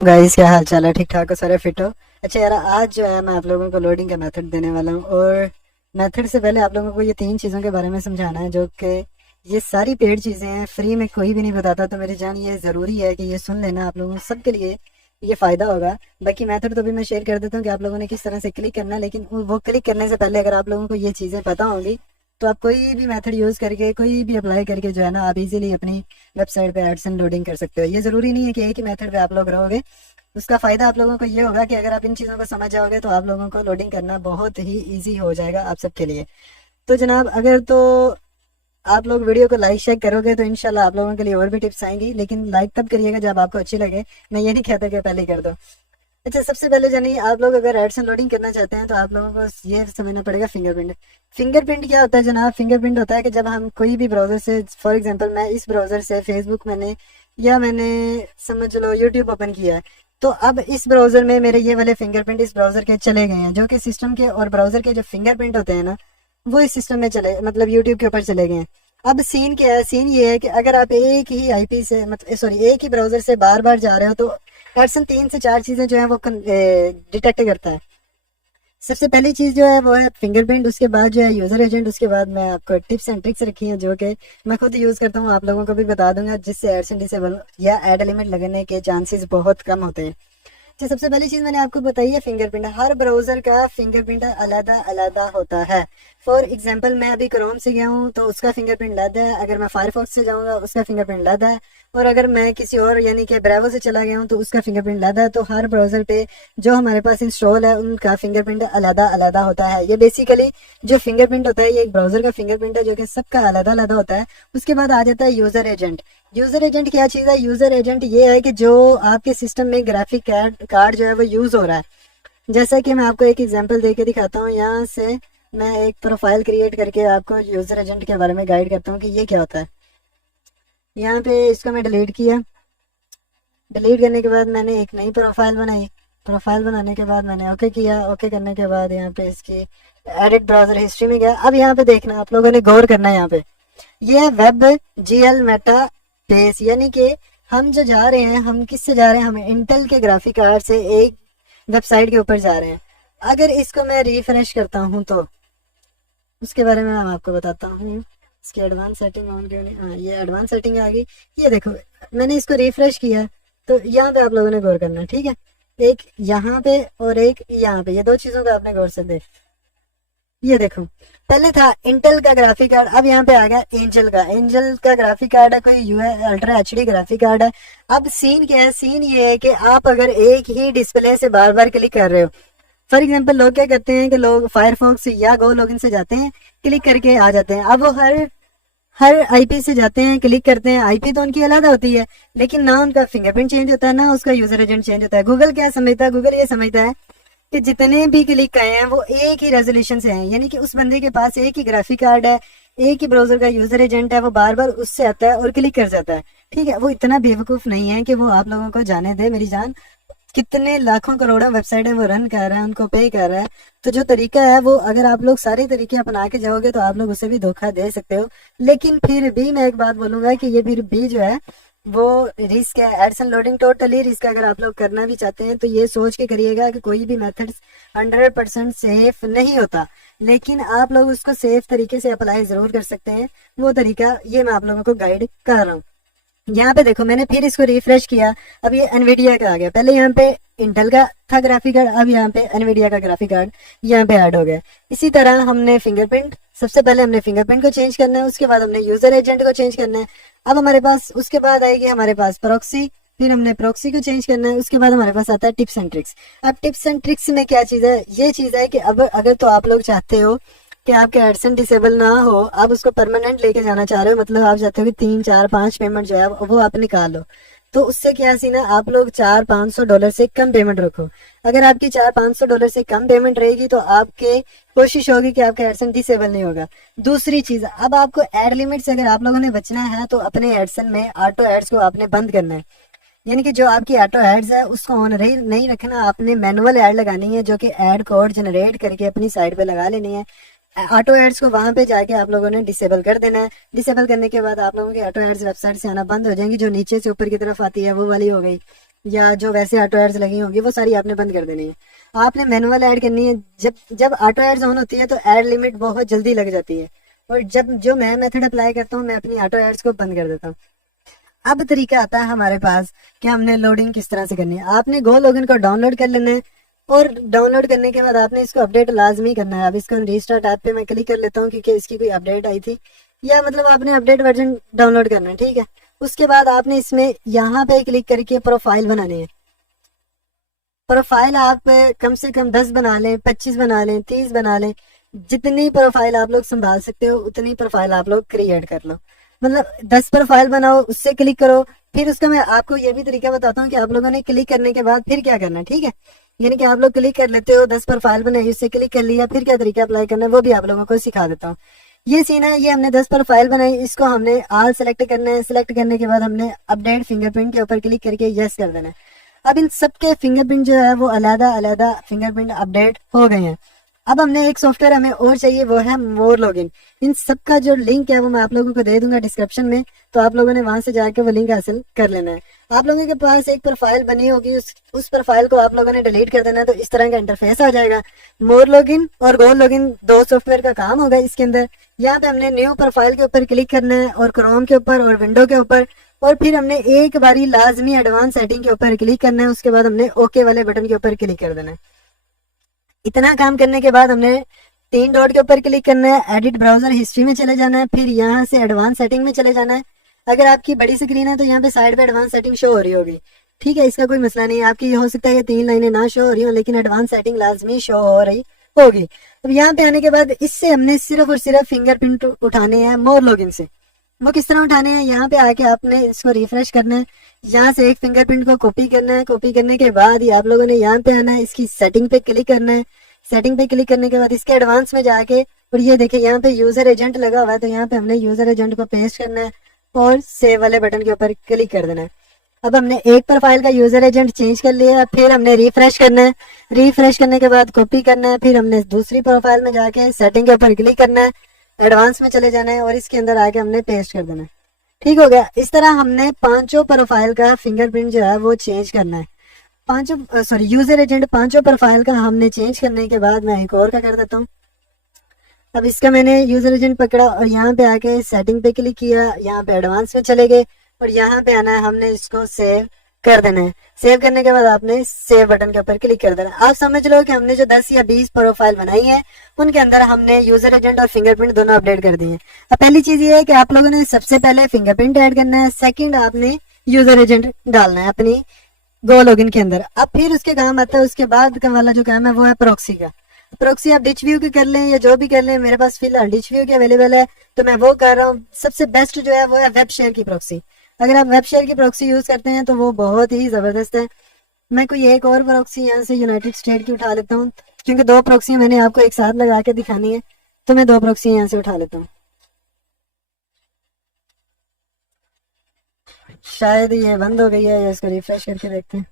Guys, क्या हाल चाल है? ठीक ठाक हो? सारे फिट हो? अच्छा यार, आज जो है मैं आप लोगों को लोडिंग का मेथड देने वाला हूँ। और मेथड से पहले आप लोगों को ये तीन चीज़ों के बारे में समझाना है, जो कि ये सारी पेड चीज़ें हैं, फ्री में कोई भी नहीं बताता। तो मेरी जान, ये ज़रूरी है कि ये सुन लेना, आप लोगों सबके लिए ये फ़ायदा होगा। बाकी मेथड तो भी मैं शेयर कर देता हूँ कि आप लोगों ने किस तरह से क्लिक करना है, लेकिन वो क्लिक करने से पहले अगर आप लोगों को ये चीज़ें पता होंगी तो आप कोई भी मेथड यूज़ करके, कोई भी अप्लाई करके जो है ना, आप इजीली अपनी वेबसाइट पे एडसेंस लोडिंग कर सकते हो। ये ज़रूरी नहीं है कि एक ही मेथड पे आप लोग रहोगे। उसका फ़ायदा आप लोगों को ये होगा कि अगर आप इन चीज़ों को समझ जाओगे तो आप लोगों को लोडिंग करना बहुत ही ईजी हो जाएगा आप सबके लिए। तो जनाब, अगर तो आप लोग वीडियो को लाइक शेयर करोगे तो इंशाल्लाह आप लोगों के लिए और भी टिप्स आएंगी, लेकिन लाइक तब करिएगा जब आपको अच्छी लगे। मैं ये नहीं कहता कि पहले ही कर दो। अच्छा, सबसे पहले जानिए, आप लोग अगर एडसन लोडिंग करना चाहते हैं तो आप लोगों को ये समझना पड़ेगा फिंगरप्रिंट। फिंगरप्रिंट क्या होता है जनाब? फिंगरप्रिंट होता है कि जब हम कोई भी ब्राउज़र से, फॉर एग्जांपल मैं इस ब्राउज़र से फेसबुक मैंने, या मैंने समझ लो यूट्यूब ओपन किया है, तो अब इस ब्राउज़र में मेरे ये वाले फिंगरप्रिंट इस ब्राउज़र के चले गए हैं, जो कि सिस्टम के और ब्राउज़र के जो फिंगरप्रिंट होते हैं ना, वो इस सिस्टम में चले, मतलब यूट्यूब के ऊपर चले गए हैं। अब सीन क्या है? सीन ये है कि अगर आप एक ही आईपी से, मतलब सॉरी, एक ही ब्राउज़र से बार बार जा रहे हो तो एडसन तीन से चार चीज़ें जो है वो डिटेक्ट करता है। सबसे पहली चीज़ जो है वो है फिंगरप्रिंट, उसके बाद जो है यूज़र एजेंट, उसके बाद मैं आपको टिप्स एंड ट्रिक्स रखी हैं जो कि मैं खुद यूज़ करता हूँ, आप लोगों को भी बता दूंगा, जिससे एडसन डिसेबल या एड लिमिट लगने के चांसेस बहुत कम होते हैं। अच्छा, सबसे पहली चीज़ मैंने आपको बताई है फिंगरप्रिंट। हर ब्राउज़र का फिंगरप्रिंट अलग अलग होता है। फॉर एग्जांपल, मैं अभी क्रोम से गया हूँ तो उसका फिंगरप्रिंट अलग है, अगर मैं फायरफॉक्स से जाऊँगा उसका फिंगरप्रिंट अलग है, और अगर मैं किसी और यानी कि ब्रेवो से चला गया हूँ तो उसका फिंगरप्रिंट अलग है। तो हर ब्राउज़र पे जो हमारे पास इंस्टॉल है उनका फिंगरप्रिंट अलग अलग होता है। ये बेसिकली जो फिंगरप्रिंट होता है, ये एक ब्राउज़र का फिंगरप्रिंट है जो कि सबका अलग अलग होता है। उसके बाद आ जाता है यूज़र एजेंट। यूजर एजेंट क्या चीज़ है? यूजर एजेंट ये है कि जो आपके सिस्टम में ग्राफिक कार्ड जो है वो यूज हो रहा है। जैसा कि मैं आपको एक एग्जांपल देके दिखाता हूँ, यहाँ से मैं एक प्रोफाइल क्रिएट करके आपको यूजर एजेंट के बारे में गाइड करता हूँ कि ये क्या होता है। यहाँ पे इसको मैं डिलीट किया। डिलीट करने के बाद मैंने एक नई प्रोफाइल बनाई। प्रोफाइल बनाने के बाद मैंने ओके किया। ओके करने के बाद यहाँ पे इसकी एडिट ब्राउजर हिस्ट्री में गया। अब यहाँ पे देखना, आप लोगों ने गौर करना है यहाँ पे, ये वेब जीएल मेटा बेस, यानी कि हम जो जा रहे हैं, हम किससे जा रहे हैं? हम इंटेल के ग्राफिक कार्ड से एक वेबसाइट के ऊपर जा रहे हैं। अगर इसको मैं रिफ्रेश करता हूं तो उसके बारे में मैं आपको बताता हूँ। इसकी एडवांस सेटिंग ऑन क्यों नहीं? हाँ, ये एडवांस सेटिंग आ गई। ये देखो, मैंने इसको रिफ्रेश किया तो यहाँ पे आप लोगों ने गौर करना है, ठीक है? एक यहाँ पे और एक यहाँ पे, ये दो चीजों का आपने गौर से देख। ये देखो, पहले था इंटेल का ग्राफिक कार्ड, अब यहाँ पे आ गया एंजल का। एंजल का ग्राफिक कार्ड है, कोई you ultra HD graphic card है। अब सीन क्या है? सीन ये है कि आप अगर एक ही डिस्प्ले से बार बार क्लिक कर रहे हो, फॉर एग्जाम्पल लोग क्या करते हैं कि लोग फायरफॉक्स या गो लॉगिन से जाते हैं, क्लिक करके आ जाते हैं। अब वो हर हर आईपी से जाते हैं, क्लिक करते हैं, आईपी तो उनकी अलग होती है, लेकिन ना उनका फिंगरप्रिंट चेंज होता है, ना उसका यूजर एजेंट चेंज होता है। गूगल क्या समझता है? गूगल ये समझता है कि जितने भी क्लिक आए हैं वो एक ही रेजोल्यूशन से हैं, यानी कि उस बंदे के पास एक ही ग्राफिक कार्ड है, एक ही ब्राउजर का यूजर एजेंट है, वो बार बार उससे आता है और क्लिक कर जाता है। ठीक है, वो इतना बेवकूफ नहीं है कि वो आप लोगों को जाने दे। मेरी जान, कितने लाखों करोड़ों वेबसाइट है वो रन कर रहा है, उनको पे कर रहा है। तो जो तरीका है वो, अगर आप लोग सारे तरीके अपना के जाओगे तो आप लोग उसे भी धोखा दे सकते हो। लेकिन फिर भी मैं एक बात बोलूंगा कि ये फिर भी जो है वो रिस्क है। एडसन लोडिंग टोटली रिस्क है। अगर आप लोग करना भी चाहते हैं तो ये सोच के करिएगा कि कोई भी मेथड 100% सेफ नहीं होता, लेकिन आप लोग उसको सेफ तरीके से अप्लाई जरूर कर सकते हैं। वो तरीका ये मैं आप लोगों को गाइड कर रहा हूँ। यहाँ पे देखो, मैंने फिर इसको रिफ्रेश किया, अब ये एनवीडिया का आ गया। पहले यहाँ पे इंटेल का था ग्राफिक कार्ड, अब यहाँ पे एनवीडिया का ग्राफिक कार्ड यहाँ पे ऐड हो गया। इसी तरह हमने फिंगरप्रिंट, सबसे पहले हमने फिंगरप्रिंट को चेंज करना है, उसके बाद हमने यूजर एजेंट को चेंज करना है। अब हमारे पास उसके बाद आएगी हमारे पास प्रॉक्सी, फिर हमने प्रॉक्सी को चेंज करना है। उसके बाद हमारे पास आता है टिप्स एंड ट्रिक्स। अब टिप्स एंड ट्रिक्स में क्या चीज़ है? ये चीज़ है कि अब अगर तो आप लोग चाहते हो कि आपके एडसन डिसेबल ना हो, आप उसको परमानेंट लेके जाना चाह रहे हो, मतलब आप चाहते हो कि 3 4 5 पेमेंट जो है वो आप निकाल लो, तो उससे क्या सीन है? आप लोग $400-500 से कम पेमेंट रखो। अगर आपकी $400-500 से कम पेमेंट रहेगी तो आपके कोशिश होगी कि आपका एडसन डिसेबल नहीं होगा। दूसरी चीज, अब आपको एड लिमिट से अगर आप लोगों ने बचना है तो अपने एडसन में ऑटो एड्स को आपने बंद करना है। यानी कि जो आपकी ऑटो एड्स है उसको ऑन नहीं रखना, आपने मैनुअल एड लगानी है, जो कि एड कोड जनरेट करके अपनी साइड पे लगा लेनी है। ऑटो एड्स को वहां पे जाके आप लोगों ने डिसेबल कर देना है। डिसेबल करने के बाद आप लोगों की ऑटो एड्स वेबसाइट से आना बंद हो जाएंगी। जो नीचे से ऊपर की तरफ आती है वो वाली हो गई। या जो वैसे ऑटो एड्स लगी होंगी वो सारी आपने बंद कर देनी है। आपने मैनुअल ऐड करनी है। जब जब ऑटो एड्स ऑन होती है तो ऐड लिमिट बहुत जल्दी लग जाती है, और जब जो मैं मेथड अप्लाई करता हूँ मैं अपनी ऑटो एड्स को बंद कर देता हूँ। अब तरीका आता है हमारे पास कि हमने लोडिंग किस तरह से करनी है। आपने गो लॉगिन को डाउनलोड कर लेना है, और डाउनलोड करने के बाद आपने इसको अपडेट लाजमी करना है। अब इसको रीस्टार्ट ऐप पे मैं क्लिक कर लेता हूँ क्योंकि इसकी कोई अपडेट आई थी, या मतलब आपने अपडेट वर्जन डाउनलोड करना है, ठीक है। उसके बाद आपने इसमें यहाँ पे क्लिक करके प्रोफाइल बनानी है। प्रोफाइल आप कम से कम 10 बना लें, 25 बना लें, 30 बना लें। जितनी प्रोफाइल आप लोग संभाल सकते हो उतनी प्रोफाइल आप लोग क्रिएट कर लो। मतलब 10 प्रोफाइल बनाओ, उससे क्लिक करो। फिर उसका मैं आपको ये भी तरीका बताता हूँ कि आप लोगों ने क्लिक करने के बाद फिर क्या करना है, ठीक है। यानी कि आप लोग क्लिक कर लेते हो, 10 प्रोफाइल बनाई, उससे क्लिक कर लिया, फिर क्या तरीका अप्लाई करना है वो भी आप लोगों को सिखा देता हूँ। ये सीन है, ये हमने 10 प्रोफाइल बनाई, इसको हमने आल सेलेक्ट करना है। सेलेक्ट करने के बाद हमने अपडेट फिंगरप्रिंट के ऊपर क्लिक करके यस कर देना है। अब इन सबके फिंगरप्रिंट जो है वो अलग अलग फिंगरप्रिंट अपडेट हो गए हैं। अब हमने एक सॉफ्टवेयर हमें और चाहिए, वो है मोर लॉगिन। इन सबका जो लिंक है वो मैं आप लोगों को दे दूंगा डिस्क्रिप्शन में, तो आप लोगों ने वहां से जाके वो लिंक हासिल कर लेना है। आप लोगों के पास एक प्रोफाइल बनी होगी, उस प्रोफाइल को आप लोगों ने डिलीट कर देना है, तो इस तरह का इंटरफेस आ जाएगा। मोर लॉगिन और गो लॉगिन दो सॉफ्टवेयर का काम होगा इसके अंदर। यहाँ पे हमने न्यू प्रोफाइल के ऊपर क्लिक करना है, और क्रोम के ऊपर और विंडो के ऊपर, और फिर हमने एक बारी लाजमी एडवांस सेटिंग के ऊपर क्लिक करना है। उसके बाद हमने ओके वाले बटन के ऊपर क्लिक कर देना है। इतना काम करने के बाद हमने 3 डॉट के ऊपर क्लिक करना है, एडिट ब्राउजर हिस्ट्री में चले जाना है, फिर यहाँ से एडवांस सेटिंग में चले जाना है। अगर आपकी बड़ी स्क्रीन है तो यहाँ पे साइड पे एडवांस सेटिंग शो हो रही होगी, ठीक है, इसका कोई मसला नहीं है। आपकी हो सकता है ये 3 लाइनें ना शो हो रही हो, लेकिन एडवांस सेटिंग लाजमी शो हो रही होगी। अब यहाँ पे आने के बाद इससे हमने सिर्फ और सिर्फ फिंगरप्रिंट उठाने हैं मोर लॉगिन से। वो किस तरह उठाने हैं, यहाँ पे आके आपने इसको रिफ्रेश करना है, यहाँ से एक फिंगरप्रिंट को कॉपी करना है। कॉपी करने के बाद ही आप लोगों ने यहाँ पे आना है, इसकी सेटिंग पे क्लिक करना है। सेटिंग पे क्लिक करने के बाद इसके एडवांस में जाके, और ये देखिए यहाँ पे यूजर एजेंट लगा हुआ है, तो यहाँ पे हमने यूजर एजेंट को पेस्ट करना है और सेव वाले बटन के ऊपर क्लिक कर देना है। अब हमने एक प्रोफाइल का यूजर एजेंट चेंज कर लिया, फिर हमने रिफ्रेश करना है। रिफ्रेश करने के बाद कॉपी करना है, फिर हमने दूसरी प्रोफाइल में जाके सेटिंग के ऊपर क्लिक करना है, एडवांस में चले जाना है, और इसके अंदर आके हमने पेस्ट कर देना है। ठीक हो गया। इस तरह हमने पांचों प्रोफाइल का फिंगरप्रिंट जो है वो चेंज करना है। पांचों सॉरी यूजर एजेंट पांचों प्रोफाइल का हमने चेंज करने के बाद मैं एक और का कर देता हूँ। अब इसका मैंने यूजर एजेंट पकड़ा और यहाँ पे आके सेटिंग पे क्लिक किया, यहाँ पे एडवांस में चले गए, और यहाँ पे आना है, हमने इसको सेव कर देना है। सेव करने के बाद आपने सेव बटन के ऊपर क्लिक कर देना है। आप समझ लो कि हमने जो 10 या 20 प्रोफाइल बनाई है उनके अंदर हमने यूजर एजेंट और फिंगरप्रिंट दोनों अपडेट कर दिए हैं। अब पहली चीज ये है कि आप लोगों ने सबसे पहले फिंगरप्रिंट ऐड करना है, सेकंड आपने यूजर एजेंट डालना है अपनी गो लॉगिन के अंदर। अब फिर उसके काम आता है, उसके बाद का वाला जो काम है वो है प्रॉक्सी का। प्रॉक्सी आप डिच व्यू की कर लें या जो भी कर लें, मेरे पास फिलहाल डिच व्यू की अवेलेबल है तो मैं वो कर रहा हूँ। सबसे बेस्ट जो है वो है वेब शेयर की प्रॉक्सी। अगर आप वेब शेयर की प्रॉक्सी यूज करते हैं तो वो बहुत ही जबरदस्त है। मैं कोई एक और प्रॉक्सी यहाँ से यूनाइटेड स्टेट की उठा लेता हूँ, क्योंकि 2 प्रॉक्सी मैंने आपको एक साथ लगा के दिखानी है, तो मैं 2 प्रॉक्सी यहाँ से उठा लेता हूँ। शायद ये बंद हो गई है, या इसको रिफ्रेश करके देखते हैं।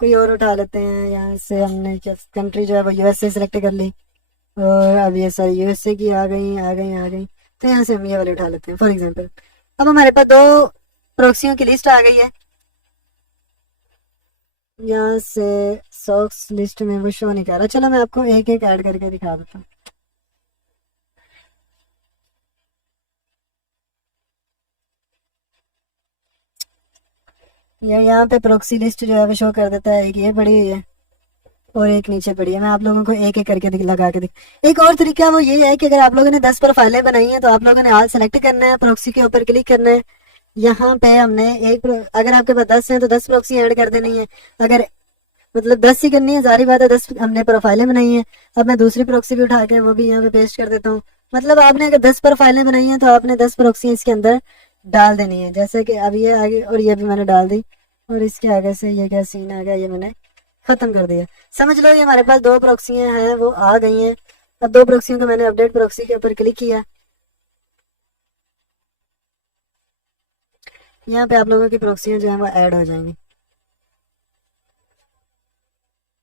कोई और उठा लेते हैं। यहाँ से हमने कंट्री जो है वो यूएसए सेलेक्ट कर ली, और अब ये सारी यूएसए की आ गई आ गई आ गई, तो यहाँ से हम ये वाले उठा लेते हैं फॉर एग्जांपल। अब हमारे पास 2 प्रॉक्सियों की लिस्ट आ गई है। यहाँ से सॉक्स लिस्ट में वो शो नहीं कर रहा, चलो मैं आपको एक एक ऐड करके दिखा देता हूँ। यहाँ पे प्रॉक्सी लिस्ट जो है वो शो कर देता है। एक ये पड़ी हुई है और एक नीचे पड़ी है। मैं आप लोगों को एक एक करके लगा के एक और तरीका वो ये है कि अगर आप लोगों ने 10 प्रोफाइलें बनाई हैं तो आप लोगों ने ऑल सेलेक्ट करना है, प्रॉक्सी के ऊपर क्लिक करना है। यहाँ पे हमने अगर आपके पास 10 है तो 10 प्रॉक्सी ऐड कर देनी है। अगर मतलब 10 ही करनी है, सारी बात है, 10 हमने प्रोफाइलें बनाई हैं। अब मैं दूसरी प्रॉक्सी भी उठा के वो भी यहाँ पे पेस्ट कर देता हूँ। मतलब आपने अगर 10 प्रोफाइलें बनाई हैं तो आपने 10 प्रॉक्सी इसके अंदर डाल देनी है। जैसे कि अब ये आगे, और ये भी मैंने डाल दी, और इसके आगे से ये क्या सीन आ गया, ये मैंने खत्म कर दिया। समझ लो ये हमारे पास 2 प्रॉक्सियां हैं वो आ गई हैं। अब 2 प्रॉक्सियों को मैंने अपडेट प्रॉक्सी के ऊपर क्लिक किया। यहाँ पे आप लोगों की प्रॉक्सियां जो है वो ऐड हो जाएंगी।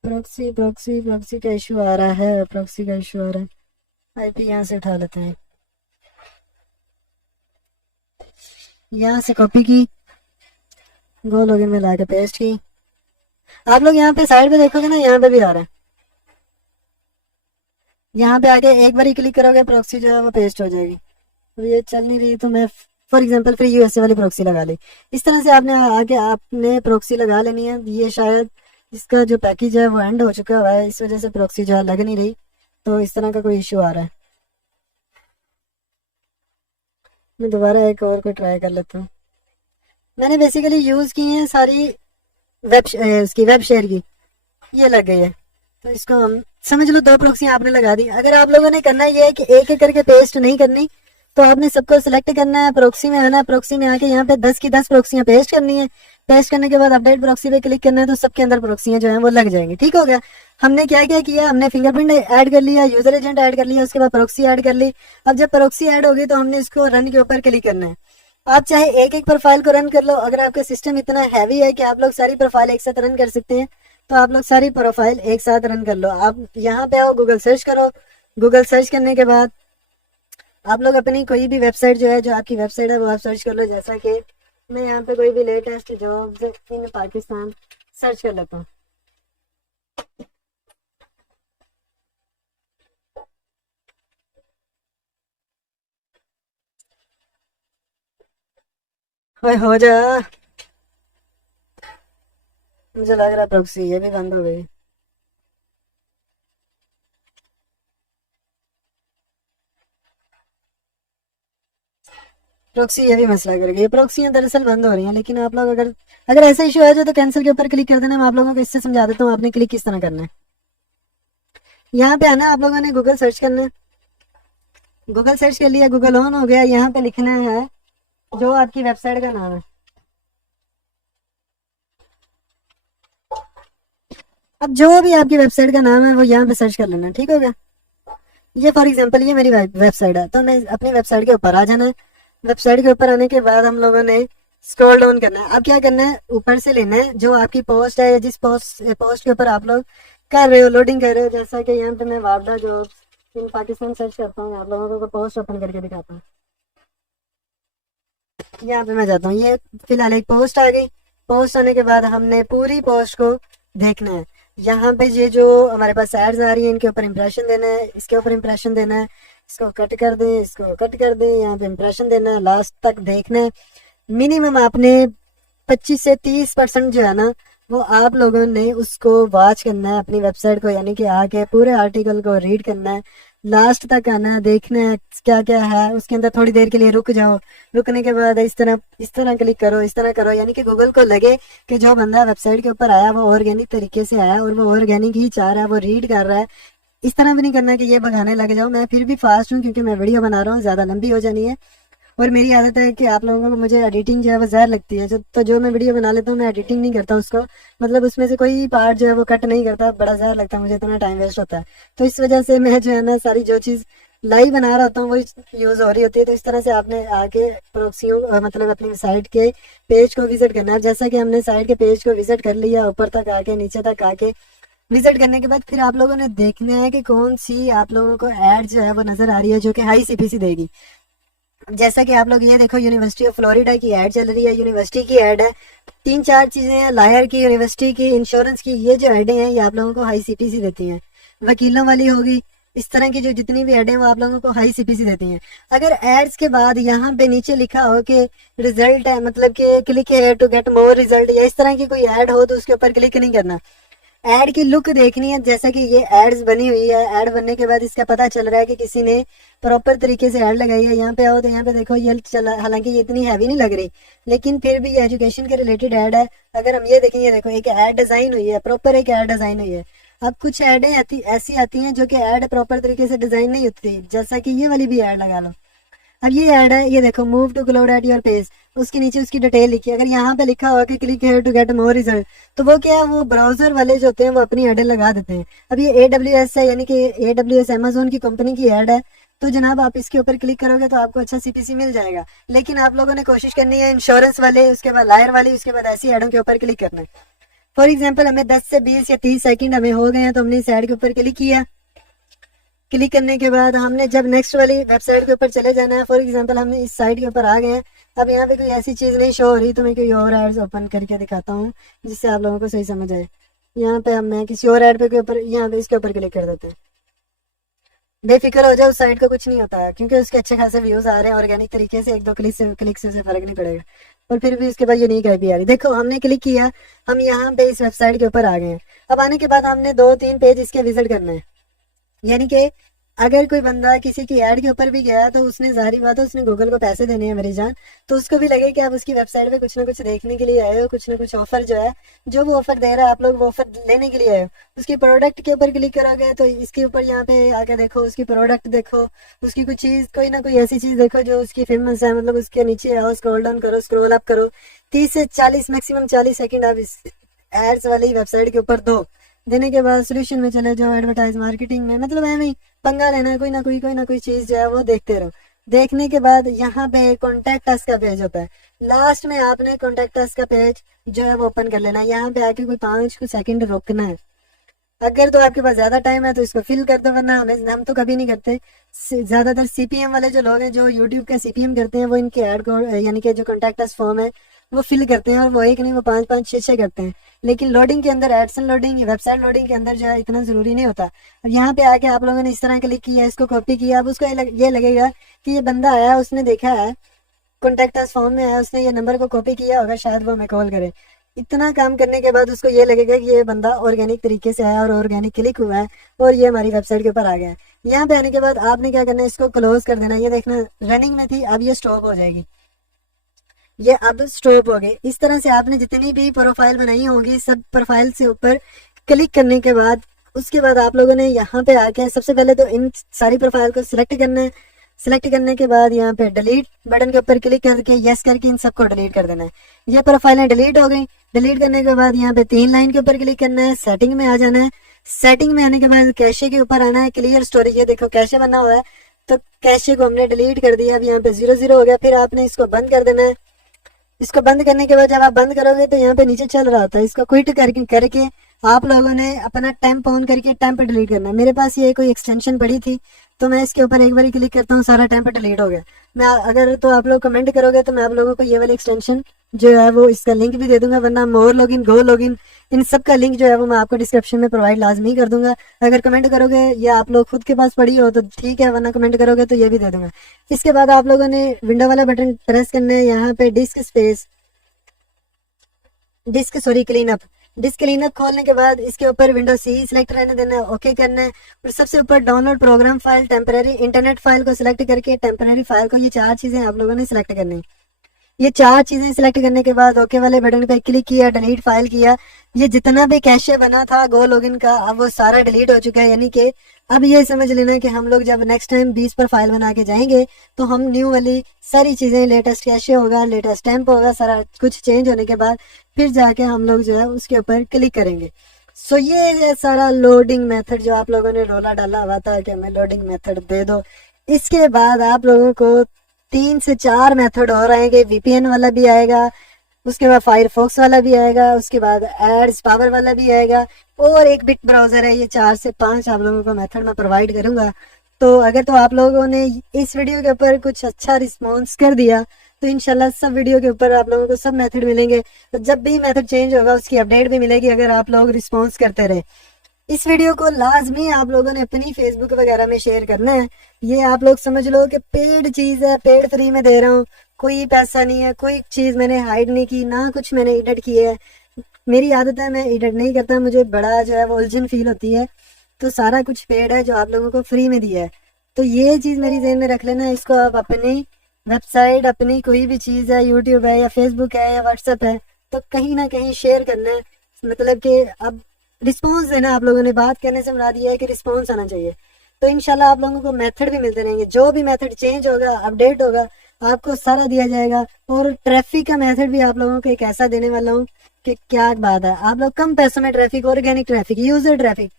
प्रॉक्सी प्रॉक्सी प्रॉक्सी का इशू आ रहा है, प्रॉक्सी का इशू आ रहा है। आईपी यहाँ से उठा लेते हैं, यहाँ से कॉपी की, गो लॉगिन में लाके पेस्ट की। आप लोग यहाँ पे साइड पे देखोगे ना, यहाँ पे भी आ रहा है। यहाँ पे आके एक बार ही क्लिक करोगे, प्रॉक्सी जो है वो पेस्ट हो जाएगी। तो ये चल नहीं रही तो मैं फॉर एग्जांपल फ्री यूएसए वाली प्रॉक्सी लगा ली। इस तरह से आपने आगे आपने प्रॉक्सी लगा लेनी है। ये शायद इसका जो पैकेज है वो एंड हो चुका हुआ है, इस वजह से प्रॉक्सी जो है लग नहीं रही, तो इस तरह का कोई इशू आ रहा है। मैं दोबारा एक और को ट्राई कर लेता हूँ। मैंने बेसिकली यूज़ की है सारी उसकी वेब शेयर की, ये लग गई है। तो इसको हम समझ लो 2 प्रॉक्सी आपने लगा दी। अगर आप लोगों ने करना ये है कि एक एक करके पेस्ट नहीं करनी, तो आपने सबको सिलेक्ट करना है, प्रॉक्सी में आना है, प्रॉक्सी में आके यहाँ पे 10 की 10 प्रॉक्सियाँ पेस्ट करनी है। पेस्ट करने के बाद अपडेट प्रॉक्सी पे क्लिक करना है, तो सबके अंदर प्रॉक्सियाँ जो है वो लग जाएंगी। ठीक हो गया। हमने क्या क्या किया, हमने फिंगरप्रिंट ऐड कर लिया, यूजर एजेंट ऐड कर लिया, उसके बाद प्रॉक्सी ऐड कर ली। अब जब प्रॉक्सी ऐड होगी तो हमने इसको रन के ऊपर क्लिक करना है। आप चाहे एक एक प्रोफाइल को रन कर लो, अगर आपका सिस्टम इतना हैवी है कि आप लोग सारी प्रोफाइल एक साथ रन कर सकते हैं, तो आप लोग सारी प्रोफाइल एक साथ रन कर लो। आप यहाँ पे आओ, गूगल सर्च करो। गूगल सर्च करने के बाद आप लोग अपनी कोई भी वेबसाइट जो है, जो आपकी वेबसाइट है वो आप सर्च कर लो। जैसा कि मैं यहाँ पे कोई भी latest jobs in Pakistan search कर लेता हूँ। ओए हो जा, मुझे लग रहा है प्रॉक्सी ये भी बंद हो गई। प्रॉक्सी ये भी मसला कर गई। प्रॉक्सियाँ दरअसल बंद हो रही हैं, लेकिन आप लोग अगर अगर ऐसा इशू है जो, तो कैंसिल के ऊपर क्लिक कर देना। मैं आप लोगों को इससे समझा देता हूँ आपने क्लिक किस तरह करना है। यहाँ पे आना, आप लोगों ने गूगल सर्च करना है। गूगल सर्च कर लिया, गूगल ऑन हो गया। यहाँ पे लिखना है जो आपकी वेबसाइट का नाम है। अब जो भी आपकी वेबसाइट का नाम है वो यहाँ पे सर्च कर लेना। ठीक हो गया। ये फॉर एग्जांपल ये मेरी वेबसाइट है, तो मैं अपनी वेबसाइट के ऊपर आ जाना है। वेबसाइट के ऊपर आने के बाद हम लोगों ने स्क्रॉल डाउन करना है। अब क्या करना है, ऊपर से लेना है जो आपकी पोस्ट है, जिस पोस्ट के ऊपर आप लोग कर रहे हो, लोडिंग कर रहे हो। जैसा कि यहाँ पे मैं वापडा जॉब्स इन पाकिस्तान सर्च करता हूँ, आप लोगों को पोस्ट ओपन करके दिखाता हूँ। यहाँ पे मैं जाता हूँ, ये फिलहाल एक पोस्ट आ गई। पोस्ट आने के बाद हमने पूरी पोस्ट को देखना है। यहाँ पे ये जो हमारे पास एड्स आ रही है, इनके ऊपर इंप्रेशन देना है, इसके ऊपर इंप्रेशन देना है। इसको कट कर दें, इसको कट कर दें, यहाँ पे इंप्रेशन देना है, लास्ट तक देखना है। मिनिमम आपने 25 से 30% जो है ना, वो आप लोगों ने उसको वॉच करना है अपनी वेबसाइट को, यानी कि आके पूरे आर्टिकल को रीड करना है, लास्ट तक आना है, देखना है क्या क्या है उसके अंदर। थोड़ी देर के लिए रुक जाओ, रुकने के बाद इस तरह क्लिक करो, इस तरह करो, यानी कि गूगल को लगे कि जो बंदा वेबसाइट के ऊपर आया वो ऑर्गेनिक तरीके से आया और वो ऑर्गेनिक ही चाह रहा है, वो रीड कर रहा है। इस तरह भी नहीं करना कि ये भगाने लग जाओ। मैं फिर भी फास्ट हूँ क्योंकि मैं वीडियो बना रहा हूँ, ज़्यादा लंबी हो जानी है। और मेरी आदत है कि आप लोगों को मुझे एडिटिंग जो है वो ज़हर लगती है, तो जो मैं वीडियो बना लेता हूँ मैं एडिटिंग नहीं करता उसको, मतलब उसमें से कोई पार्ट जो है वो कट नहीं करता, बड़ा ज़हर लगता है मुझे, इतना टाइम वेस्ट होता है। तो इस वजह से मैं जो है ना सारी जो चीज़ लाइव बना रहा होता हूँ वही यूज़ हो रही होती है। तो इस तरह से आपने आके प्रोक्सियों मतलब अपनी साइट के पेज को विजिट करना है। जैसा कि हमने साइट के पेज को विजिट कर लिया, ऊपर तक आके नीचे तक आके विजिट करने के बाद फिर आप लोगों ने देखना है कि कौन सी आप लोगों को ऐड जो है वो नज़र आ रही है जो कि हाई सीपीसी देगी। जैसा कि आप लोग ये देखो, यूनिवर्सिटी ऑफ फ्लोरिडा की ऐड चल रही है, यूनिवर्सिटी की ऐड है। 3-4 चीज़ें हैं, लायर की, यूनिवर्सिटी की, इंश्योरेंस की। ये जो ऐडें हैं ये आप लोगों को हाई सीपीसी देती हैं। वकीलों वाली होगी, इस तरह की जो जितनी भी ऐड हैं वो आप लोगों को हाई सीपीसी देती हैं। अगर एड्स के बाद यहाँ पे नीचे लिखा हो कि रिजल्ट है, मतलब कि क्लिक है टू गेट मोर रिजल्ट, या इस तरह की कोई ऐड हो तो उसके ऊपर क्लिक नहीं करना। ऐड की लुक देखनी है। जैसा कि ये एड्स बनी हुई है, ऐड बनने के बाद इसका पता चल रहा है कि किसी ने प्रॉपर तरीके से ऐड लगाई है। यहाँ पे आओ तो यहाँ पे देखो ये चला, हालांकि ये इतनी हैवी नहीं लग रही, लेकिन फिर भी ये एजुकेशन के रिलेटेड ऐड है। अगर हम ये देखेंगे, देखो एक ऐड डिजाइन हुई है, प्रॉपर एक ऐड डिजाइन हुई है। अब कुछ ऐडें ऐसी आती हैं जो कि ऐड प्रॉपर तरीके से डिजाइन नहीं होती, जैसा कि ये वाली भी ऐड लगा लो। अब ये ऐड है, ये देखो, move to cloud at your page, उसके नीचे उसकी डिटेल लिखी है। अगर यहाँ पे लिखा हुआ कि click here to get more result, तो वो क्या है, वो ब्राउजर वाले जो होते हैं वो अपनी ऐड लगा देते हैं। अब ये AWS है, यानी कि AWS अमेजोन की कंपनी की ऐड है, तो जनाब आप इसके ऊपर क्लिक करोगे तो आपको अच्छा सीपीसी मिल जाएगा। लेकिन आप लोगों ने कोशिश करनी है इंश्योरेंस वाले, उसके बाद लायर वाली, उसके बाद ऐसी ऐडों के ऊपर क्लिक करना है। फॉर एग्जाम्पल हमें 10 से 20 या 30 सेकंड हमें हो गए हैं, तो हमने इस ऐड के ऊपर क्लिक किया। क्लिक करने के बाद हमने जब नेक्स्ट वाली वेबसाइट के ऊपर चले जाना है, फॉर एग्जांपल हमने इस साइट के ऊपर आ गए हैं, अब यहाँ पे कोई ऐसी चीज़ नहीं शो हो रही, तो मैं कोई और एड्स ओपन करके दिखाता हूँ जिससे आप लोगों को सही समझ आए। यहाँ पे हम मैं किसी और ऐड पे के ऊपर, यहाँ पे इसके ऊपर क्लिक कर देते हैं। बेफिक्र हो जाए, उस साइट का कुछ नहीं होता है, क्योंकि उसके अच्छे खासे व्यूज आ रहे हैं ऑर्गेनिक तरीके से, एक दो क्लिक से उसे फर्क नहीं पड़ेगा। और फिर भी उसके बाद यूनिक आईपी आ रही, देखो हमने क्लिक किया, हम यहाँ पे इस वेबसाइट के ऊपर आ गए हैं। अब आने के बाद हमने 2-3 पेज इसके विजिट करना है, यानी कि अगर कोई बंदा किसी की ऐड के ऊपर भी गया तो उसने, जाहिर बात है, उसने गूगल को पैसे देने हैं मेरी जान, तो उसको भी लगे कि आप उसकी वेबसाइट पे कुछ ना कुछ देखने के लिए आए हो, कुछ ना कुछ ऑफर जो है, जो वो ऑफर दे रहा है, आप लोग वो ऑफर लेने के लिए आए हो। उसकी प्रोडक्ट के ऊपर क्लिक करोगे तो इसके ऊपर यहाँ पे आके देखो, उसकी प्रोडक्ट देखो, उसकी कुछ चीज़, कोई ना कोई ऐसी चीज़ देखो जो उसकी फेमस है, मतलब उसके नीचे आओ, स्क्रॉल डाउन करो, स्क्रॉल अप करो, 30 से 40 मैक्सिमम 40 सेकेंड आप इस एड्स वाली वेबसाइट के ऊपर दो। देने के बाद सोल्यूशन में चले जाओ, एडवर्टाइज मार्केटिंग में, मतलब ऐਵੇਂ ही पंगा लेना है, कोई ना कोई चीज़ जो है वो देखते रहो। देखने के बाद यहाँ पे कॉन्टैक्ट अस का पेज होता है, लास्ट में आपने कॉन्टैक्ट अस का पेज जो है वो ओपन कर लेना है। यहाँ पे आके कोई 5 कुछ सेकंड रोकना है। अगर तो आपके पास ज़्यादा टाइम है तो इसको फिल कर दो, वरना हम तो कभी नहीं करते। ज़्यादातर सीपीएम वाले जो लोग हैं, जो यूट्यूब का सीपीएम करते हैं, वो इनके ऐड को, यानी कि जो कॉन्टैक्ट अस फॉर्म है वो फिल करते हैं, और वो एक नहीं, वो 5-5 6-6 करते हैं। लेकिन लोडिंग के अंदर, एडसन लोडिंग, वेबसाइट लोडिंग के अंदर जो है इतना ज़रूरी नहीं होता। अब यहाँ पे आके आप लोगों ने इस तरह क्लिक किया, इसको कॉपी किया, अब उसको ये लगेगा कि ये बंदा आया, उसने देखा है कॉन्टैक्ट अस फॉर्म में आया, उसने ये नंबर को कॉपी किया होगा, शायद वो हमें कॉल करे। इतना काम करने के बाद उसको ये लगेगा कि ये बंदा ऑर्गेनिक तरीके से आया और ऑर्गेनिक क्लिक हुआ है और ये हमारी वेबसाइट के ऊपर आ गया है। यहाँ पे आने के बाद आपने क्या करना है, इसको क्लोज कर देना। ये देखना रनिंग में थी, अब ये स्टॉप हो जाएगी, ये अब स्टॉप हो गई। इस तरह से आपने जितनी भी प्रोफाइल बनाई होगी, सब प्रोफाइल से ऊपर क्लिक करने के बाद, उसके बाद आप लोगों ने यहाँ पे आके सबसे पहले तो इन सारी प्रोफाइल को सिलेक्ट करना है। सिलेक्ट करने के बाद यहाँ पे डिलीट बटन के ऊपर क्लिक करके यस करके इन सबको डिलीट कर देना है। ये प्रोफाइलें डिलीट हो गई। डिलीट करने के बाद यहाँ पे 3 लाइन के ऊपर क्लिक करना है, सेटिंग में आ जाना है। सेटिंग में आने के बाद कैशे के ऊपर आना है, क्लियर स्टोरेज, ये देखो कैशे बना हुआ है, तो कैशे को हमने डिलीट कर दिया। अब यहाँ पे 0 हो गया। फिर आपने इसको बंद कर देना है। इसको बंद करने के बाद जब आप बंद करोगे तो यहाँ पे नीचे चल रहा होता है, इसको क्विट करके आप लोगों ने अपना टेम्प ऑन करके टेम्प डिलीट करना है। मेरे पास ये कोई एक्सटेंशन पड़ी थी तो मैं इसके ऊपर एक बार क्लिक करता हूँ, सारा टेम्प डिलीट हो गया। मैं अगर तो आप लोग कमेंट करोगे तो मैं आप लोगों को ये वाली एक्सटेंशन जो है वो इसका लिंक भी दे दूंगा, वरना मोर लॉगिन, गो लॉगिन, इन सब का लिंक जो है वो मैं आपको डिस्क्रिप्शन में प्रोवाइड लाजमी कर दूंगा। अगर कमेंट करोगे या आप लोग खुद के पास पड़ी हो तो ठीक है, वरना कमेंट करोगे तो ये भी दे दूंगा। इसके बाद आप लोगों ने विंडो वाला बटन प्रेस करना है, यहाँ पे डिस्क क्लीन अप खोलने के बाद इसके ऊपर विंडो सी सिलेक्ट रहने देना है, ओके करना है। और सबसे ऊपर download program file, temporary internet file को सिलेक्ट करके टेम्परेरी फाइल को, ये 4 चीजें आप लोगों ने सिलेक्ट करनी है। ये 4 चीजें सिलेक्ट करने के बाद ओके वाले बटन पे क्लिक किया, डिलीट फाइल किया। ये जितना भी कैशे बना था गो लॉगिन का, अब वो सारा डिलीट हो चुका है। यानी कि अब ये समझ लेना कि हम लोग जब नेक्स्ट टाइम 20 पर फाइल बना के जाएंगे तो हम न्यू वाली सारी चीजें, लेटेस्ट कैशे होगा, लेटेस्ट टेम्प होगा, सारा कुछ चेंज होने के बाद फिर जाके हम लोग जो है उसके ऊपर क्लिक करेंगे। सो ये है सारा लोडिंग मेथड जो आप लोगों ने रोला डाला हुआ था कि हमें लोडिंग मेथड दे दो। इसके बाद आप लोगों को 3 से 4 मेथड और आएंगे। वीपीएन वाला भी आएगा, उसके बाद फायरफॉक्स वाला भी आएगा, उसके बाद एड्स पावर वाला भी आएगा, और एक बिट ब्राउजर है। ये 4 से 5 आप लोगों को मेथड मैं प्रोवाइड करूंगा। तो अगर तो आप लोगों ने इस वीडियो के ऊपर कुछ अच्छा रिस्पॉन्स कर दिया तो इंशाल्लाह सब वीडियो के ऊपर आप लोगों को सब मेथड मिलेंगे। तो जब भी मेथड चेंज होगा उसकी अपडेट भी मिलेगी, अगर आप लोग रिस्पॉन्स करते रहे। इस वीडियो को लाजमी आप लोगों ने अपनी फेसबुक वगैरह में शेयर करना है। ये आप लोग समझ लो कि पेड चीज़ है, पेड फ्री में दे रहा हूँ, कोई पैसा नहीं है, कोई चीज़ मैंने हाइड नहीं की, ना कुछ मैंने एडिट की है। मेरी आदत है, मैं एडिट नहीं करता, मुझे बड़ा जो है वो उलझन फील होती है। तो सारा कुछ पेड है जो आप लोगों को फ्री में दिया है। तो ये चीज़ मेरी ज़हन में रख लेना। इसको आप अपनी वेबसाइट, अपनी कोई भी चीज़ है, यूट्यूब है या फेसबुक है या व्हाट्सएप है, तो कहीं ना कहीं शेयर करना है। मतलब कि अब रिस्पॉन्स देना, आप लोगों ने बात करने से मुराद ये है कि रिस्पॉन्स आना चाहिए। तो इंशाल्लाह आप लोगों को मेथड भी मिलते रहेंगे, जो भी मेथड चेंज होगा, अपडेट होगा, आपको सारा दिया जाएगा। और ट्रैफिक का मेथड भी आप लोगों को एक ऐसा देने वाला हूँ कि क्या बात है। आप लोग कम पैसों में traffic, organic traffic, user traffic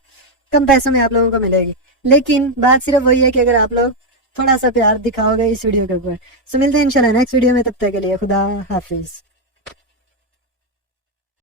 कम पैसों में आप लोगों को मिलेगी। लेकिन बात सिर्फ वही है कि अगर आप लोग थोड़ा सा प्यार दिखाओगे इस वीडियो के ऊपर। सो मिलते हैं इंशाल्लाह नेक्स्ट वीडियो में, तब तक के लिए खुदा हाफिज।